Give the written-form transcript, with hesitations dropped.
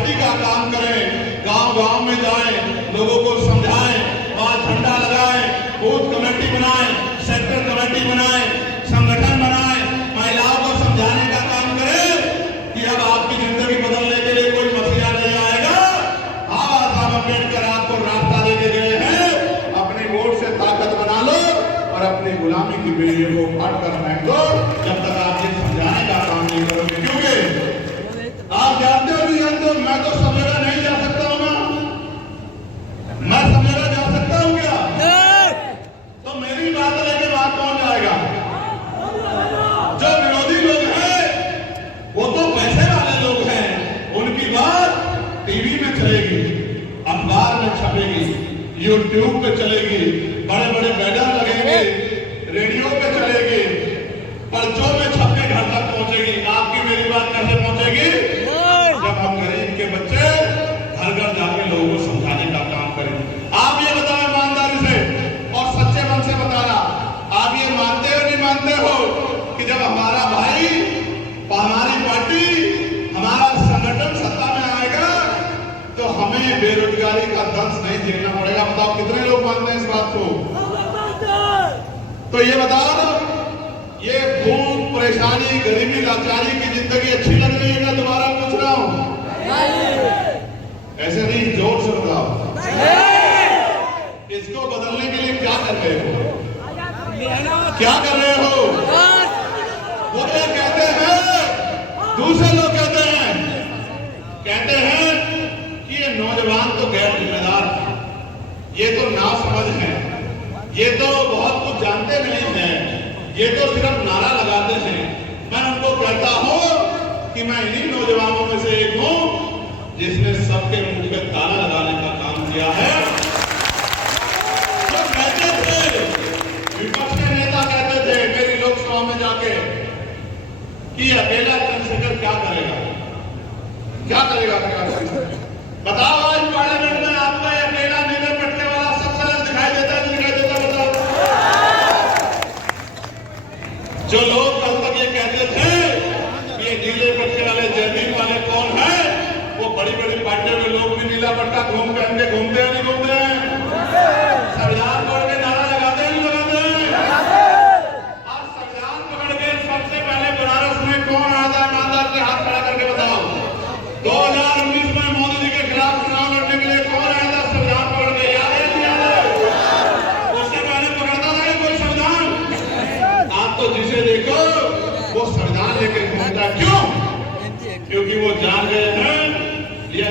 Party का काम करें, गांव-गांव में जाएं, लोगों को समझाएं, वहां झंडा लगाएं, बूथ कमेटी बनाएं, सेक्टर कमेटी बनाएं, संगठन बनाएं, महिलाओं को समझाने का काम करें कि अब आपकी जिंदगी बदलने के लिए कोई मसीहा नहीं आएगा। बाबा साहब अम्बेडकर आपको रास्ता देके गए हैं, अपनी वोट से ताकत बना लो और अपनी गुलामी की बेड़ियों को काट कर फेंक दो जब तक आप ये समझाने का काम नहीं करोगे। क्योंकि आप जानते हो नहीं जानते हो, मैं तो सब जगह नहीं जा सकता हूँ ना, मैं सब जगह जा सकता हूँ क्या? तो मेरी बात लेके बात कौन जाएगा? जो विरोधी लोग हैं वो तो पैसे वाले लोग हैं, उनकी बात टीवी में चलेगी, अखबार में छपेगी, यूट्यूब पे चलेगी, बड़े बड़े बैनर लगेंगे, रेडियो पे चलेगी, पर्चों में छप के घर तक पहुंचेगी। आपकी मेरी बात कैसे पहुंचेगी? जब हम गरीब के बच्चे घर घर जाके लोगों को समझाने का काम करें। आप ये बताओ ईमानदारी से और सच्चे मन से बताना, आप ये मानते हो नहीं मानते हो कि जब हमारा भाई, हमारी पार्टी, हमारा संगठन सत्ता में आएगा तो हमें बेरोजगारी का दंश नहीं झेलना पड़ेगा? बताओ कितने लोग मानते हैं इस बात को? तो ये बताओ ना, ये भूख, परेशानी, गरीबी, लाचारी की जिंदगी अच्छी लग रही है? दोबारा पूछ रहा हूं, ऐसे नहीं, जोर से बताओ। इसको बदलने के लिए क्या कर रहे हो? क्या कर रहे हो? वो क्या कहते हैं, दूसरे लोग कहते हैं कि ये नौजवान तो गैर जिम्मेदार है, ये तो नासमझ है, ये तो बहुत कुछ जानते नहीं है, ये तो सिर्फ नारा लगाते हैं। मैं उनको कहता हूं कि मैं इन्हीं नौजवानों में से एक हूं जिसने सबके मुंह पे ताला लगाने का काम किया है। तो कहते थे, विपक्ष के नेता कहते थे मेरी लोकसभा में जाके कि अकेला चंद्रशेखर क्या करेगा, क्या करेगा? बताओ, आज पार्लियामेंट में आपका अकेला नीले पटके वाला सबसे अलग दिखाई देता है, दिखाई देता? बताओ। जो लोग कल तक ये कहते थे कि ये नीले पटके वाले, जयदीप वाले कौन है, वो बड़ी बड़ी पार्टियों में लोग भी नीला पटका घूमते हैं नहीं घूमते हैं? संविधान पकड़ के नारा लगाते हैं नहीं लगाते हैं? और संविधान पकड़ के सबसे पहले बनारस में कौन आया था? ईमानदार से हाथ खड़ा करके बताओ। 2019 में मोदी जी के खिलाफ चुनाव लड़ने के लिए कौन आया था संविधान पकड़ के? याद है नहीं याद है? उससे पहले पकड़ता था कोई संविधान? आप तो जिसे देखो वो संविधान लेकर घूमता। क्यों? क्योंकि वो जान गए हैं लिया